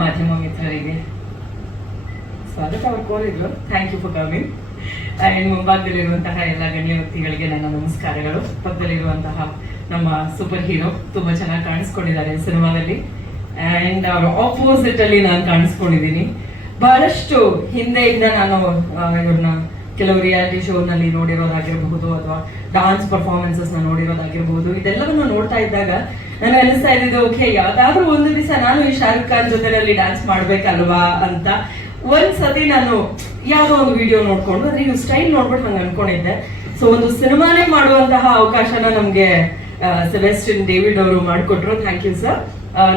ಮಾಧ್ಯಮ ಮಿತ್ರರಿಗೆ ಸ್ವಾಗತ. ಅವ್ರು ಕೋರಿದ್ರು. Thank you for coming and ಮುಂಭಾಗದಲ್ಲಿರುವಂತಹ ಎಲ್ಲ ಗಣ್ಯ ವ್ಯಕ್ತಿಗಳಿಗೆ ನನ್ನ ನಮಸ್ಕಾರಗಳು. ಪಕ್ಕದಲ್ಲಿರುವಂತಹ ನಮ್ಮ ಸೂಪರ್ ಹೀರೋ ತುಂಬಾ ಚೆನ್ನಾಗಿ ಕಾಣಿಸ್ಕೊಂಡಿದ್ದಾರೆ ಸಿನಿಮಾದಲ್ಲಿ. ಆ್ಯಂಡ್ ಅವ್ರ ಆಪೋಸಿಟ್ ಅಲ್ಲಿ ನಾನು ಕಾಣಿಸ್ಕೊಂಡಿದ್ದೀನಿ. ಬಹಳಷ್ಟು ಹಿಂದೆಯಿಂದ ನಾನು ಇವ್ರನ್ನ ಕೆಲವು ರಿಯಾಲಿಟಿ ಶೋನಲ್ಲಿ ನೋಡಿರೋದಾಗಿರಬಹುದು ಅಥವಾ ಡಾನ್ಸ್ನ ನೋಡಿರೋದಾಗಿರಬಹುದು, ಇದೆಲ್ಲವನ್ನು ನೋಡ್ತಾ ಇದ್ದಾಗ ನನಗೆ ಅನಿಸ್ತಾ ಇದ್ದಿದ್ದು ಓಕೆ ಯಾವ್ದಾದ್ರೂ ಒಂದು ದಿವಸ ನಾನು ಈ ಶಾರುಖ್ ಖಾನ್ ಜೊತೆನಲ್ಲಿ ಡ್ಯಾನ್ಸ್ ಮಾಡ್ಬೇಕಲ್ವಾ ಅಂತ ಒಂದ್ ಸತಿ ನಾನು ಯಾವ್ದೋ ಒಂದು ವಿಡಿಯೋ ನೋಡ್ಕೊಂಡು ಅದ್ರ ಇವ್ ಸ್ಟೈಲ್ ನೋಡ್ಬಿಟ್ಟು ನಂಗೆ ಅನ್ಕೊಂಡಿದ್ದೆ. ಸೊ ಒಂದು ಸಿನಿಮಾನೇ ಮಾಡುವಂತಹ ಅವಕಾಶನ ನಮ್ಗೆ ಸೆಬೆಸ್ಟಿನ್ ಡೇವಿಡ್ ಅವರು ಮಾಡಿಕೊಟ್ರು. ಥ್ಯಾಂಕ್ ಯು ಸರ್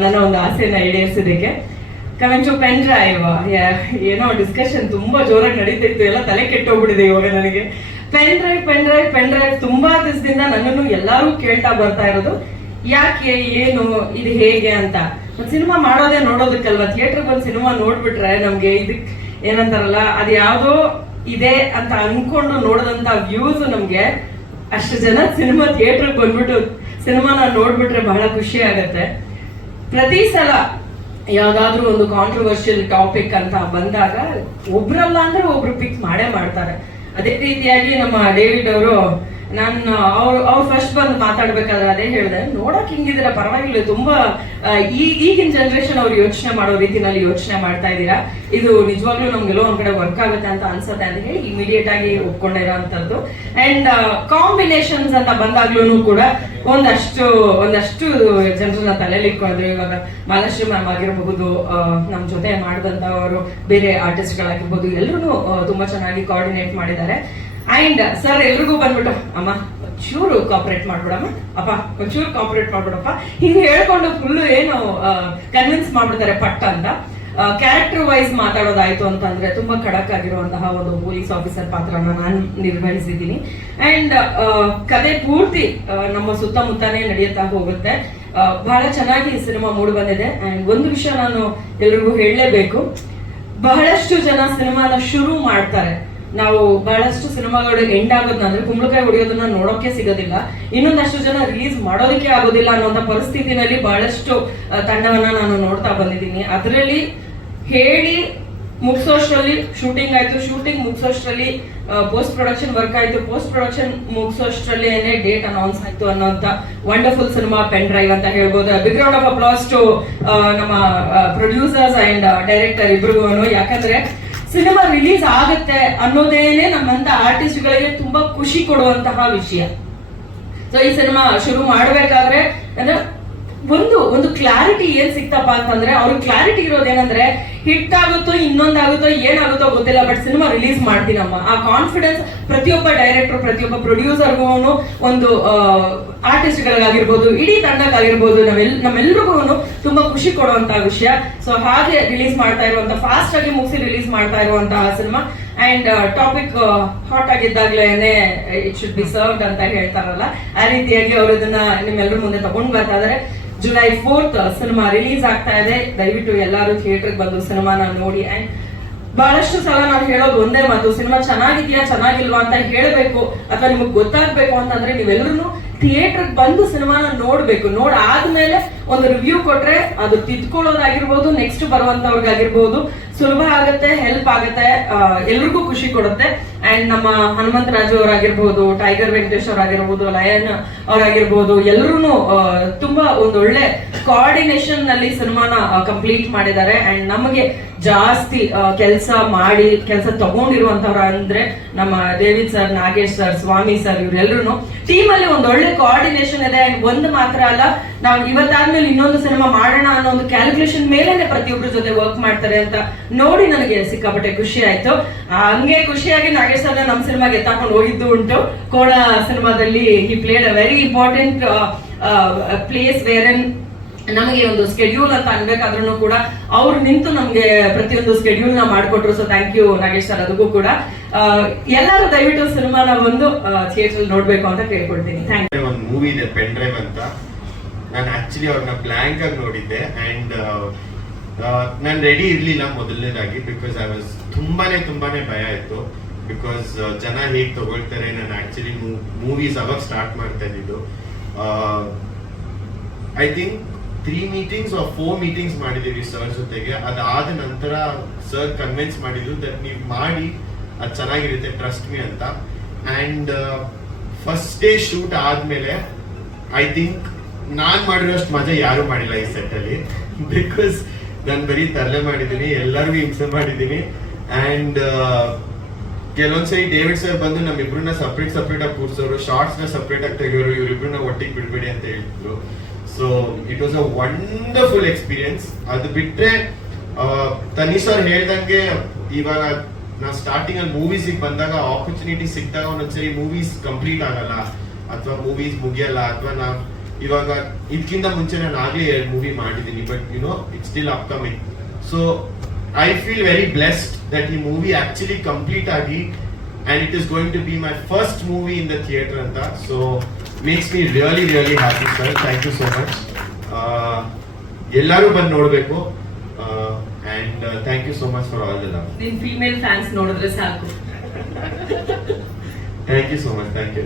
ನನ್ನ ಒಂದು ಆಸೆಯನ್ನ ಈಡೇರಿಸಿದ್ದಕ್ಕೆ. ಟು ಪೆನ್ ಡ್ರೈವ್ ಏನೋ ಡಿಸ್ಕಷನ್ ತುಂಬಾ ಜೋರಾಗಿ ನಡೀತಿತ್ತು. ಎಲ್ಲ ತಲೆ ಕೆಟ್ಟೋಗ್ಬಿಟ್ಟಿದೆ ಇವಾಗ ನನಗೆ. Pen drive pen drive pen drive ತುಂಬಾ ದಿವಸದಿಂದ ನನ್ನನ್ನು ಎಲ್ಲರೂ ಕೇಳ್ತಾ ಬರ್ತಾ ಇರೋದು. ಯಾಕೆ, ಏನು, ಇದು ಹೇಗೆ ಅಂತ. ಸಿನಿಮಾ ಮಾಡೋದೇ ನೋಡೋದಕ್ಕಲ್ವಾ? ಥಿಯೇಟರ್ ಬಂದು ಸಿನಿಮಾ ನೋಡ್ಬಿಟ್ರೆ ನಮ್ಗೆ ಇದಕ್ ಏನಂತಾರಲ್ಲ, ಅದು ಯಾವ್ದೋ ಇದೆ ಅಂತ ಅನ್ಕೊಂಡು ನೋಡದಂತ ವ್ಯೂಸ್ ನಮ್ಗೆ ಅಷ್ಟು ಜನ ಸಿನಿಮಾ ಥಿಯೇಟರ್ ಬಂದ್ಬಿಟ್ಟು ಸಿನಿಮಾನ ನೋಡ್ಬಿಟ್ರೆ ಬಹಳ ಖುಷಿ ಆಗತ್ತೆ. ಪ್ರತಿ ಸಲ ಯಾವ್ದಾದ್ರೂ ಒಂದು ಕಾಂಟ್ರವರ್ಷಿಯಲ್ ಟಾಪಿಕ್ ಅಂತ ಬಂದಾಗ ಒಬ್ರಲ್ಲ ಅಂದ್ರೆ ಒಬ್ರು ಪಿಕ್ ಮಾಡೇ ಮಾಡ್ತಾರೆ. ಅದೇ ರೀತಿಯಾಗಿ ನಮ್ಮ ಡೇವಿಡ್ ಅವರು ನಾನು ಅವ್ರು ಅವ್ರು ಫಸ್ಟ್ ಬಂದು ಮಾತಾಡ್ಬೇಕಾದ್ರೆ ಅದೇ ಹೇಳಿದೆ, ನೋಡಕ್ ಹಿಂಗಿದ್ದೀರಾ, ಪರವಾಗಿಲ್ಲ, ತುಂಬಾ ಈ, ಈಗಿನ ಜನರೇಷನ್ ಅವ್ರು ಯೋಚನೆ ಮಾಡೋ ರೀತಿನಲ್ಲಿ ಯೋಚನೆ ಮಾಡ್ತಾ ಇದ್ದೀರಾ. ಇದು ನಿಜವಾಗ್ಲೂ ನಮ್ಗೆಲ್ಲೋ ಒಂದ್ ಕಡೆ ವರ್ಕ್ ಆಗುತ್ತೆ ಅಂತ ಅನ್ಸುತ್ತೆ ಅಂತ ಹೇಳಿ ಇಮಿಡಿಯೇಟ್ ಆಗಿ ಒಪ್ಕೊಂಡಿರೋಂಥದ್ದು ಅಂಡ್ ಕಾಂಬಿನೇಷನ್ಸ್ ಅಂತ ಬಂದಾಗ್ಲೂ ಕೂಡ ಒಂದಷ್ಟು ಒಂದಷ್ಟು ಜನರನ್ನ ತಲೆಯಲ್ಲಿ ಇಟ್ಕೊಂಡ್ರು. ಇವಾಗ ಮಾಲಾಶ್ರೀ ಮ್ಯಾಮ್ ಆಗಿರಬಹುದು ನಮ್ಮ ನಮ್ ಜೊತೆ ಮಾಡಿದಂತವರು ಬೇರೆ ಆರ್ಟಿಸ್ಟ್ ಗಳಾಗಿರ್ಬೋದು, ಎಲ್ಲರೂ ತುಂಬಾ ಚೆನ್ನಾಗಿ ಕೋಆರ್ಡಿನೇಟ್ ಮಾಡಿದ್ದಾರೆ. ಅಂಡ್ ಸರ್ ಎಲ್ರಿಗೂ ಬಂದ್ಬಿಟ್ಟು, ಅಮ್ಮ, ಒಂಚೂರು ಕಾಪರೇಟ್ ಮಾಡ್ಬಿಡಮ್ಮ. ಅಪ್ಪ, ಒಂಚೂರು ಕಾಪರೇಟ್ ಮಾಡ್ಬಿಡಪ್ಪ. ಹಿಂಗ್ ಹೇಳ್ಕೊಂಡು ಫುಲ್ ಏನು ಕನ್ವಿನ್ಸ್ ಮಾಡ್ಬಿಡ್ತಾರೆ ಪಟ್ಟ ಅಂತ. ಕ್ಯಾರೆಕ್ಟರ್ ವೈಸ್ ಮಾತಾಡೋದಾಯ್ತು ಅಂತಂದ್ರೆ ತುಂಬಾ ಖಡಕ್ ಆಗಿರುವಂತಹ ಒಂದು ಪೊಲೀಸ್ ಆಫೀಸರ್ ಪಾತ್ರನ ನಾನು ನಿರ್ವಹಿಸಿದ್ದೀನಿ. ಅಂಡ್ ಕತೆ ಪೂರ್ತಿ ನಮ್ಮ ಸುತ್ತಮುತ್ತನೇ ನಡೆಯುತ್ತಾ ಹೋಗುತ್ತೆ. ಬಹಳ ಚೆನ್ನಾಗಿ ಸಿನಿಮಾ ಮೂಡಿ ಬಂದಿದೆ. ಅಂಡ್ ಒಂದು ವಿಷಯ ನಾನು ಎಲ್ರಿಗೂ ಹೇಳಲೇಬೇಕು. ಬಹಳಷ್ಟು ಜನ ಸಿನಿಮಾನ ಶುರು ಮಾಡ್ತಾರೆ. ನಾವು ಬಹಳಷ್ಟು ಸಿನಿಮಾಗಳು ಎಂಡ್ ಆಗೋದನ್ನ ಅಂದ್ರೆ ಕುಂಬಳಕಾಯಿ ಹೊಡೆಯೋದನ್ನ ನೋಡೋಕೆ ಸಿಗೋದಿಲ್ಲ. ಇನ್ನೊಂದಷ್ಟು ಜನ ರಿಲೀಸ್ ಮಾಡೋದಕ್ಕೆ ಆಗೋದಿಲ್ಲ ಅನ್ನೋಂಥ ಪರಿಸ್ಥಿತಿನಲ್ಲಿ ಬಹಳಷ್ಟು ತಂಡವನ್ನ ನಾನು ನೋಡ್ತಾ ಬಂದಿದ್ದೀನಿ. ಅದರಲ್ಲಿ ಹೇಳಿ ಮುಗಿಸೋಷ್ಟರಲ್ಲಿ ಶೂಟಿಂಗ್ ಆಯ್ತು ಶೂಟಿಂಗ್ ಮುಗಿಸೋಷ್ಟರಲ್ಲಿ ಪೋಸ್ಟ್ ಪ್ರೊಡಕ್ಷನ್ ವರ್ಕ್ ಆಯ್ತು ಪೋಸ್ಟ್ ಪ್ರೊಡಕ್ಷನ್ ಮುಗಿಸೋಷ್ಟ್ರಲ್ಲಿ ಡೇಟ್ ಅನೌನ್ಸ್ ಆಯ್ತು ಅನ್ನೋಂತ ವಂಡರ್ಫುಲ್ ಸಿನಿಮಾ ಪೆನ್ ಡ್ರೈವ್ ಅಂತ ಹೇಳ್ಬೋದು. ಬಿಗ್ ರೌಂಡ್ ಆಫ್ ಅಪ್ಲಾಸ್ ನಮ್ಮ ಪ್ರೊಡ್ಯೂಸರ್ಸ್ ಅಂಡ್ ಡೈರೆಕ್ಟರ್ ಇಬ್ರಿಗೂ ಯಾಕಂದ್ರೆ ಸಿನಿಮಾ ರಿಲೀಸ್ ಆಗುತ್ತೆ ಅನ್ನೋದೇನೆ ನಮ್ಮಂತ ಆರ್ಟಿಸ್ಟ್ ಗಳಿಗೆ ತುಂಬಾ ಖುಷಿ ಕೊಡುವಂತಹ ವಿಷಯ. ಸೊ ಈ ಸಿನಿಮಾ ಶುರು ಮಾಡ್ಬೇಕಾದ್ರೆ ಅಂದ್ರೆ ಒಂದು ಒಂದು ಕ್ಲಾರಿಟಿ ಏನ್ ಸಿಕ್ತಪ್ಪ ಅಂತಂದ್ರೆ, ಅವ್ರಿಗೆ ಕ್ಲಾರಿಟಿ ಇರೋದೇನಂದ್ರೆ ಹಿಟ್ ಆಗುತ್ತೋ ಇನ್ನೊಂದಾಗುತ್ತೋ, ಏನಾಗುತ್ತೋ ಗೊತ್ತಿಲ್ಲ ಬಟ್ ಸಿನಿಮಾ ರಿಲೀಸ್ ಮಾಡ್ತೀನಮ್ಮ. ಆ ಕಾನ್ಫಿಡೆನ್ಸ್ ಪ್ರತಿಯೊಬ್ಬ ಡೈರೆಕ್ಟರ್ ಪ್ರತಿಯೊಬ್ಬ ಪ್ರೊಡ್ಯೂಸರ್ಗೂ ಒಂದು ಆರ್ಟಿಸ್ಟ್ ಗಳಿಗಾಗಿರ್ಬೋದು, ಇಡೀ ತಂಡಕ್ಕಾಗಿರ್ಬೋದು, ನಾವೆಲ್ ನಮ್ಮೆಲ್ರಿಗೂ ತುಂಬಾ ಖುಷಿ ಕೊಡುವಂತಹ ವಿಷಯ. ಸೊ ಹಾಗೆ ರಿಲೀಸ್ ಮಾಡ್ತಾ ಇರುವಂತ ಫಾಸ್ಟ್ ಆಗಿ ಮುಗಿಸಿ ರಿಲೀಸ್ ಮಾಡ್ತಾ ಇರುವಂತಹ ಸಿನಿಮಾ ಅಂಡ್ ಟಾಪಿಕ್ ಹಾಟ್ ಆಗಿದ್ದಾಗ್ಲೇನೆ ಇಟ್ ಶುಡ್ ಬಿ ಸರ್ವ್ಡ್ ಅಂತ ಹೇಳ್ತಾರಲ್ಲ. ಆ ರೀತಿಯಾಗಿ ಅವರು ಇದನ್ನ ನಿಮ್ಮೆಲ್ಲರ ಮುಂದೆ ತಗೊಂಡ್ ಬರ್ತಾ ಇದಾರೆ ಜುಲೈ ಫೋರ್ತ್ ಸಿನಿಮಾ ರಿಲೀಸ್ ಆಗ್ತಾ ಇದೆ. ದಯವಿಟ್ಟು ಎಲ್ಲರೂ ಥಿಯೇಟರ್ ಬಂದು ಸಿನಿಮಾನ ನೋಡಿ. ಅಂಡ್ ಬಹಳಷ್ಟು ಸಲ ನಾನು ಹೇಳೋದು ಒಂದೇ ಮಾತು ಸಿನಿಮಾ ಚೆನ್ನಾಗಿದ್ಯಾ, ಚೆನ್ನಾಗಿಲ್ವಾ ಅಂತ ಹೇಳಬೇಕು ಅಥವಾ ನಿಮಗೆ ಗೊತ್ತಾಗ್ಬೇಕು ಅಂತಂದ್ರೆ ನೀವೆಲ್ಲರೂ ಥಿಯೇಟರ್ ಬಂದು ಸಿನಿಮಾನ ನೋಡ್ಬೇಕು. ನೋಡ್ ಆದ್ಮೇಲೆ ಒಂದು ರಿವ್ಯೂ ಕೊಟ್ರೆ ಅದು ತಿದ್ಕೊಳ್ಳೋದಾಗಿರ್ಬೋದು ನೆಕ್ಸ್ಟ್ ಬರುವಂತವ್ರಿಗಾಗಿರ್ಬೋದು. ಸುಲಭ ಆಗುತ್ತೆ ಹೆಲ್ಪ್ ಆಗುತ್ತೆ ಎಲ್ರಿಗೂ ಖುಷಿ ಕೊಡುತ್ತೆ. ಅಂಡ್ ನಮ್ಮ ಹನುಮಂತ ರಾಜು ಅವರಾಗಿರ್ಬೋದು ಟೈಗರ್ ವೆಂಕಟೇಶ್ ಅವರಾಗಿರ್ಬೋದು ಲಯನ್ ಅವರಾಗಿರ್ಬೋದು ಎಲ್ಲರೂ ತುಂಬಾ ಒಂದೊಳ್ಳೆ ಕೋಆರ್ಡಿನೇಷನ್ನಲ್ಲಿ ಸಿನಿಮಾನ ಕಂಪ್ಲೀಟ್ ಮಾಡಿದ್ದಾರೆ. ಅಂಡ್ ನಮಗೆ ಜಾಸ್ತಿ ಕೆಲಸ ಮಾಡಿ, ಕೆಲಸ ತಗೊಂಡಿರುವಂತವ್ರ ಅಂದ್ರೆ ನಮ್ಮ Devin sir Nagesh sir Swamy sir ಇವರೆಲ್ಲರೂ ಟೀಮ್ ಅಲ್ಲಿ ಒಂದು ಒಳ್ಳೆ ಕೋಆರ್ಡಿನೇಷನ್ ಇದೆ. ಅಂಡ್ ಒಂದು ಮಾತ್ರ ಅಲ್ಲ, ನಾವು ಇವತ್ತಾದ್ಮೇಲೆ ಇನ್ನೊಂದು ಸಿನಿಮಾ ಮಾಡೋಣ ಅನ್ನೋ ಒಂದು ಕ್ಯಾಲ್ಕುಲೇಷನ್ ಮೇಲೆನೆ ಪ್ರತಿಯೊಬ್ಬರ ಜೊತೆ ವರ್ಕ್ ಮಾಡ್ತಾರೆ ಅಂತ ನೋಡಿ ನನಗೆ ಸಿಕ್ಕಾಪಟ್ಟೆ ಖುಷಿ ಆಯ್ತು. ಹಂಗೆ ಖುಷಿಯಾಗಿ ನಾಗೇಶ್ ಅವ್ರನ್ನ ನಮ್ಮ ಸಿನಿಮಾಗೆ ತಕೊಂಡು ಹೋಗಿದ್ದು ಉಂಟು. ಕೋಡ ಸಿನಿಮಾದಲ್ಲಿ he played a very important place where ನಮಗೆ ಒಂದು ಸ್ಕೆಡ್ಯೂಲ್ ಅಂತ ಅನ್ಬೇಕಾದ್ರೂ ಕೂಡ ಅವ್ರು ನಿಂತು ನಮ್ಗೆ ಪ್ರತಿಯೊಂದು ಸ್ಕೆಡ್ಯೂಲ್ನ ಮಾಡಿಕೊಟ್ರು. So thank you Nagesh sir ಅದಕ್ಕೂ ಕೂಡ. ಎಲ್ಲರೂ ದಯವಿಟ್ಟು ಸಿನಿಮಾನ ಒಂದು ಥಿಯೇಟರ್ ನೋಡ್ಬೇಕು ಅಂತ ಕೇಳ್ಕೊಳ್ತೀನಿ. ಥ್ಯಾಂಕ್ ಒಂದು ಮೂವಿ ಇದೆ ಪೆನ್ ಡ್ರೈವ್ ಅಂತ. ನಾನು ಆಕ್ಚುಲಿ ಅವ್ರನ್ನ ಬ್ಲಾಂಕ್ ಆಗಿ ನೋಡಿದ್ದೆ ಅಂಡ್ ನಾನು ರೆಡಿ ಇರ್ಲಿಲ್ಲ ಮೊದಲನೇದಾಗಿ ಬಿಕಾಸ್ ಐ ವಾಸ್ ತುಂಬಾನೇ ತುಂಬಾನೇ ಭಯ ಇತ್ತು. ಬಿಕಾಸ್ ಜನ ಹೇಗೆ ತಗೊಳ್ತಾರೆ ನಾನು ಆಕ್ಚುಲಿ ಮೂವೀಸ್ ಅವಾಗ ಸ್ಟಾರ್ಟ್ ಮಾಡ್ತಾ ಇದ್ದಿದ್ದು. I think three meetings four meetings ಮಾಡಿದ್ದೀವಿ ಸರ್ ಜೊತೆಗೆ. ಅದಾದ ನಂತರ ಸರ್ ಕನ್ವಿನ್ಸ್ ಮಾಡಿದ್ರು ದಟ್ ನೀವು ಮಾಡಿ, ಅದು ಚೆನ್ನಾಗಿರುತ್ತೆ ಟ್ರಸ್ಟ್ ಮೀ ಅಂತ. ಆ್ಯಂಡ್ ಫಸ್ಟ್ ಡೇ ಶೂಟ್ ಆದ್ಮೇಲೆ ಐ ಥಿಂಕ್ ನಾನ್ ಮಾಡಿರೋಷ್ಟು ಮಜಾ ಯಾರು ಮಾಡಿಲ್ಲ ಈ ಸೆಟ್ಟಲ್ಲಿ ಬಿಕಾಸ್ ನಾನು ಬರೀ ತರಲೆ ಮಾಡಿದ್ದೀನಿ, ಎಲ್ಲರಿಗೂ ಹಿಂಸೆ ಮಾಡಿದ್ದೀನಿ. ಅಂಡ್ ಕೆಲವೊಂದ್ಸರಿ ಡೇವಿಡ್ ಸರ್ ಬಂದು ನಮ್ಮಿಬ್ರನ್ನ ಸಪ್ರೇಟ್ ಸಪ್ರೇಟ್ ಆಗಿ ಕೂರ್ಸೋರು ಶಾರ್ಟ್ಸ್ನ ಸಪ್ರೇಟ್ ಆಗಿ ತೆಗೆಯೋರು, ಇವ್ರಿಬ್ರನ್ನ ಒಟ್ಟಿಗೆ ಬಿಡ್ಬೇಡಿ ಅಂತ ಹೇಳಿದ್ರು so it was a wonderful experience ಅದು ಬಿಟ್ರೆ ತನೀಶ್ ಅವ್ರು ಹೇಳ್ದಂಗೆ ಇವಾಗ ನಾವು ಸ್ಟಾರ್ಟಿಂಗ್ ಅಲ್ಲಿ ಮೂವೀಸ್ ಬಂದಾಗ ಆಪರ್ಚುನಿಟಿ ಸಿಕ್ಕಿದಾಗ ಒಂದೊಂದ್ಸರಿ ಮೂವೀಸ್ ಕಂಪ್ಲೀಟ್ ಆಗಲ್ಲ. ಅಥವಾ ಮೂವೀಸ್ ಮುಗಿಯಲ್ಲ. ಅಥವಾ ನಾವು ಇವಾಗ ಇದಕ್ಕಿಂತ ಮುಂಚೆ ನಾನು ಆಗ್ಲೇ ಮೂವಿ ಮಾಡಿದ್ದೀನಿ but you know it still upcoming so I feel very blessed that ಈ ಮೂವಿ ಆಕ್ಚುಲಿ ಕಂಪ್ಲೀಟ್ ಆಗಿ and it is going to be my first movie in the theatre ಅಂತ so makes me really really happy sir thank you so much ಎಲ್ಲರೂ ಬಂದು ನೋಡಬೇಕು and thank you so much for all the love ನಿನ್ female fans ನೋಡಿದ್ರೆ ಸಾಕು thank you so much thank you